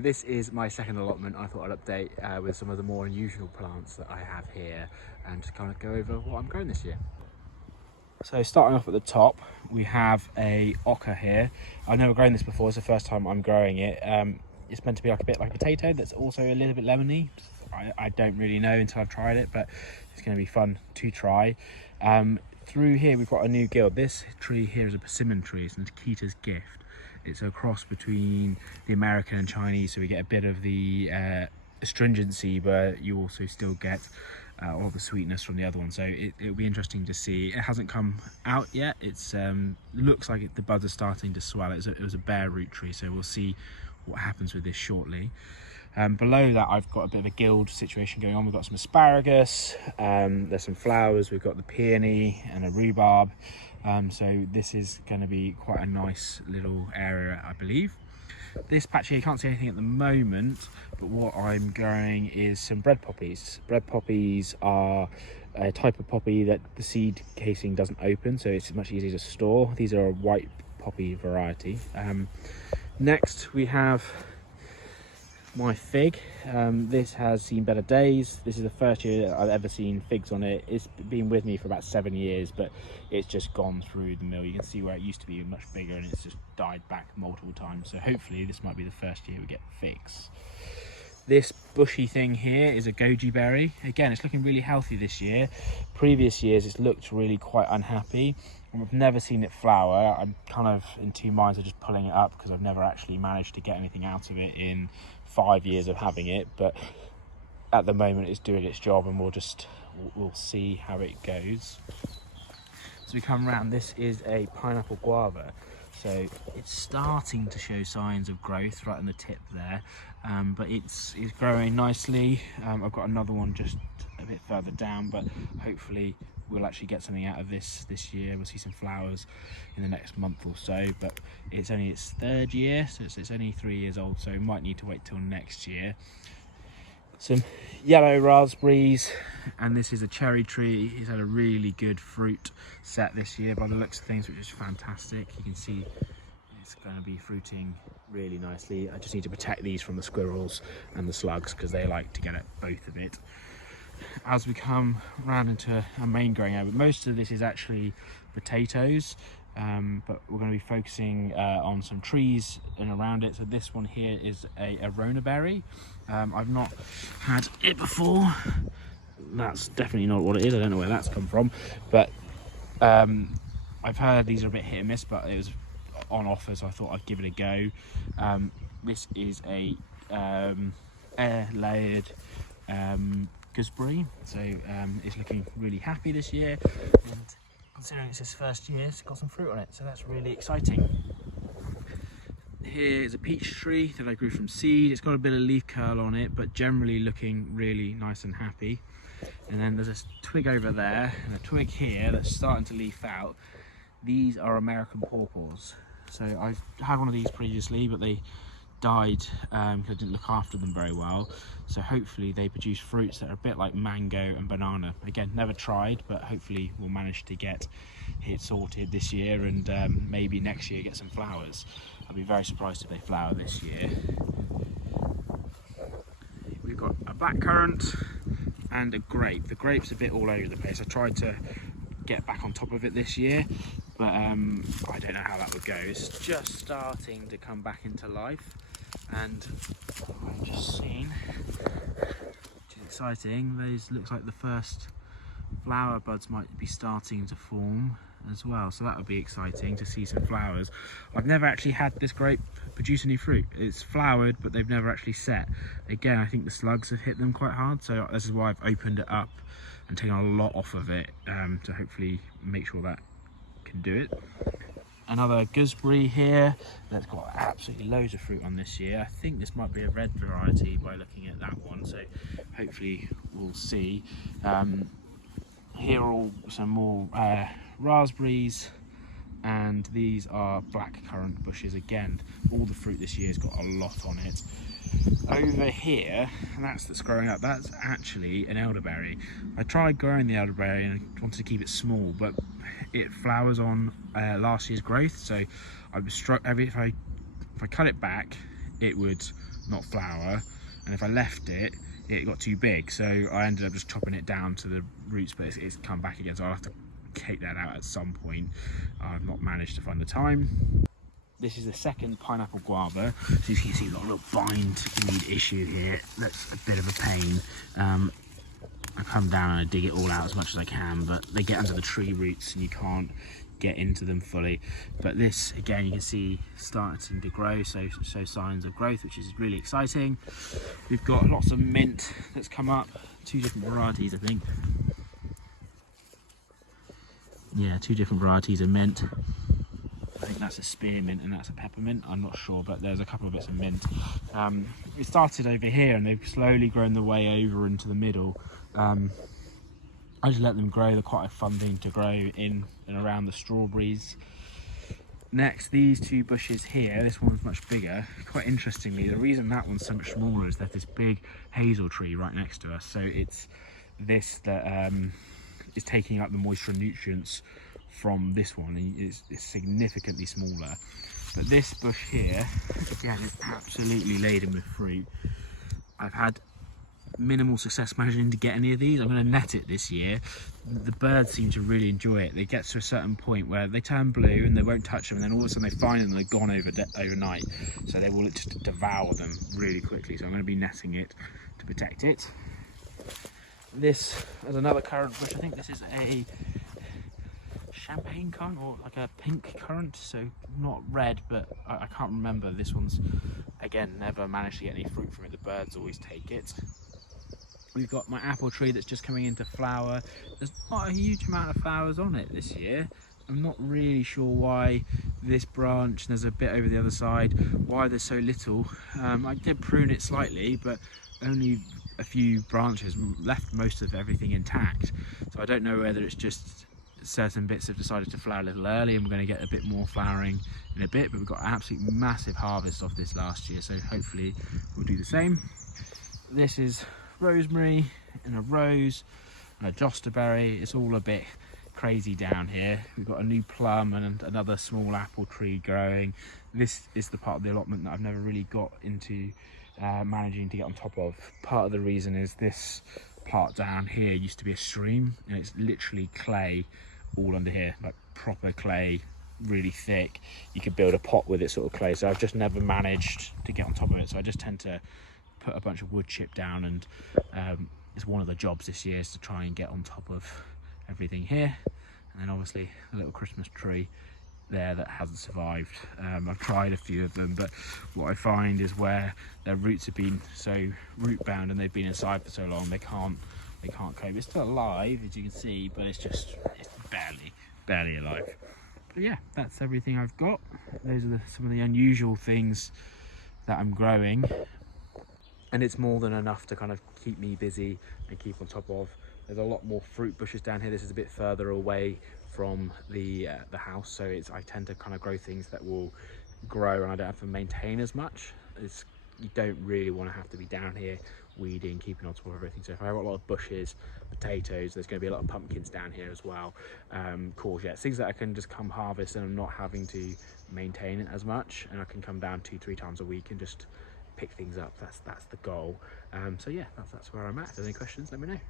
This is my second allotment. I thought I'd update with some of the more unusual plants that I have here and just kind of go over what I'm growing this year. So starting off at the top, we have a oca here. I've never grown this before, it's the first time I'm growing it. It's meant to be like a bit like a potato that's also a little bit lemony. I don't really know until I've tried it, but it's going to be fun to try. Through here we've got a new guild. This tree here is a persimmon tree. It's Nikita's Gift. It's a cross between the American and Chinese, so we get a bit of the astringency, but you also still get all the sweetness from the other one. So it'll be interesting to see. It hasn't come out yet. It's looks like the buds are starting to swell. It was a bare root tree, so we'll see what happens with this shortly. Below that, I've got a bit of a guild situation going on. We've got some asparagus, there's some flowers, we've got the peony and a rhubarb. So this is going to be quite a nice little area, I believe. This patch here, you can't see anything at the moment, but what I'm growing is some bread poppies. Bread poppies are a type of poppy that the seed casing doesn't open, so it's much easier to store. These are a white poppy variety. Next we have my fig. This has seen better days. This is the first year I've ever seen figs on it. It's been with me for about 7 years, but it's just gone through the mill. You can see where it used to be much bigger and it's just died back multiple times. So hopefully this might be the first year we get figs. This bushy thing here is a goji berry. Again, it's looking really healthy this year. Previous years it's looked really quite unhappy. I've never seen it flower. I'm kind of in two minds of just pulling it up because I've never actually managed to get anything out of it in 5 years of having it, but at the moment it's doing its job and we'll see how it goes. So we come around, this is a pineapple guava. So it's starting to show signs of growth right on the tip there, but it's growing nicely. I've got another one just a bit further down, but hopefully we'll actually get something out of this year. We'll see some flowers in the next month or so, but it's only its third year, so it's only 3 years old, so we might need to wait till next year. Some yellow raspberries, and this is a cherry tree. It's had a really good fruit set this year by the looks of things, which is fantastic. You can see it's going to be fruiting really nicely. I just need to protect these from the squirrels and the slugs because they like to get at both of it. As we come round into our main growing area, most of this is actually potatoes, but we're going to be focusing on some trees and around it. So this one here is a Rona berry. I've not had it before. That's definitely not what it is. I don't know where that's come from, but I've heard these are a bit hit and miss, but it was on offer, so I thought I'd give it a go. This is a air layered gooseberry, so it's looking really happy this year, and considering it's his first year, it's got some fruit on it, so that's really exciting. Here is a peach tree that I grew from seed. It's got a bit of leaf curl on it, but generally looking really nice and happy. And then there's a twig over there and a twig here that's starting to leaf out. These are American pawpaws. So I've had one of these previously, but they died because I didn't look after them very well. So hopefully they produce fruits that are a bit like mango and banana. Again, never tried, but hopefully we'll manage to get it sorted this year, and maybe next year get some flowers. I'll be very surprised if they flower this year. We've got a blackcurrant and a grape. The grape's a bit all over the place. I tried to get back on top of it this year, but I don't know how that would go. It's just starting to come back into life, and I've just seen, which is exciting, those looks like the first flower buds might be starting to form as well, so that would be exciting to see some flowers. I've never actually had this grape produce any fruit. It's flowered, but they've never actually set. Again, I think the slugs have hit them quite hard, so this is why I've opened it up and taken a lot off of it to hopefully make sure that can do it. Another gooseberry here that's got absolutely loads of fruit on this year. I think this might be a red variety by looking at that one, so hopefully we'll see. Here are all some more raspberries, and these are blackcurrant bushes. Again, all the fruit this year has got a lot on it. Over here, and that's growing up, that's actually an elderberry. I tried growing the elderberry and I wanted to keep it small, but it flowers on last year's growth, so I was struck. If I cut it back, it would not flower. And if I left it, it got too big, so I ended up just chopping it down to the roots, but it's come back again, so I'll have to take that out at some point. I've not managed to find the time. This is the second pineapple guava. So you can see we've got a little bindweed issue here. That's a bit of a pain. I come down and I dig it all out as much as I can, but they get under the tree roots and you can't get into them fully. But this, again, you can see starting to grow, so show signs of growth, which is really exciting. We've got lots of mint that's come up, 2 different varieties, I think. Yeah, 2 different varieties of mint. I think that's a spearmint and that's a peppermint, I'm not sure, but there's a couple of bits of mint. It started over here and they've slowly grown their way over into the middle. I just let them grow. They're quite a fun thing to grow in and around the strawberries. Next, these 2 bushes here, this one's much bigger. Quite interestingly, the reason that one's so much smaller is that this big hazel tree right next to us, so it's this that is taking up the moisture and nutrients from this one. It's significantly smaller. But this bush here, again, is absolutely laden with fruit. I've had minimal success managing to get any of these. I'm going to net it this year. The birds seem to really enjoy it. They get to a certain point where they turn blue and they won't touch them, and then all of a sudden they find them and they're gone overnight, so they will just devour them really quickly. So I'm going to be netting it to protect it. This is another currant bush. I think this is a champagne currant or like a pink currant, so not red, but I can't remember. This one's, again, never managed to get any fruit from it. The birds always take it. We've got my apple tree that's just coming into flower. There's not a huge amount of flowers on it this year. I'm not really sure why this branch, and there's a bit over the other side, why there's so little. I did prune it slightly, but only a few branches, left most of everything intact. So I don't know whether it's just certain bits have decided to flower a little early and we're going to get a bit more flowering in a bit, but we've got an absolute massive harvest of this last year, so hopefully we'll do the same. This is rosemary and a rose and a josterberry. It's all a bit crazy down here. We've got a new plum and another small apple tree growing. This is the part of the allotment that I've never really got into managing to get on top of. Part of the reason is this part down here used to be a stream, and it's literally clay all under here, like proper clay, really thick. You could build a pot with it, sort of clay. So I've just never managed to get on top of it, so I just tend to put a bunch of wood chip down, and it's one of the jobs this year is to try and get on top of everything here. And then obviously a little Christmas tree there that hasn't survived. I've tried a few of them, but what I find is where their roots have been so root bound and they've been inside for so long, they can't cope. It's still alive, as you can see, but it's barely alive. But yeah, that's everything I've got. Those are some of the unusual things that I'm growing, and it's more than enough to kind of keep me busy and keep on top of. There's a lot more fruit bushes down here. This is a bit further away from the house, so I tend to kind of grow things that will grow and I don't have to maintain as much. You don't really want to have to be down here weeding, keeping on top of everything. So if I have a lot of bushes, potatoes, there's going to be a lot of pumpkins down here as well, courgettes, things that I can just come harvest and I'm not having to maintain it as much, and I can come down 2-3 times a week and just pick things up. That's the goal. So yeah, that's where I'm at. If there's any questions, let me know.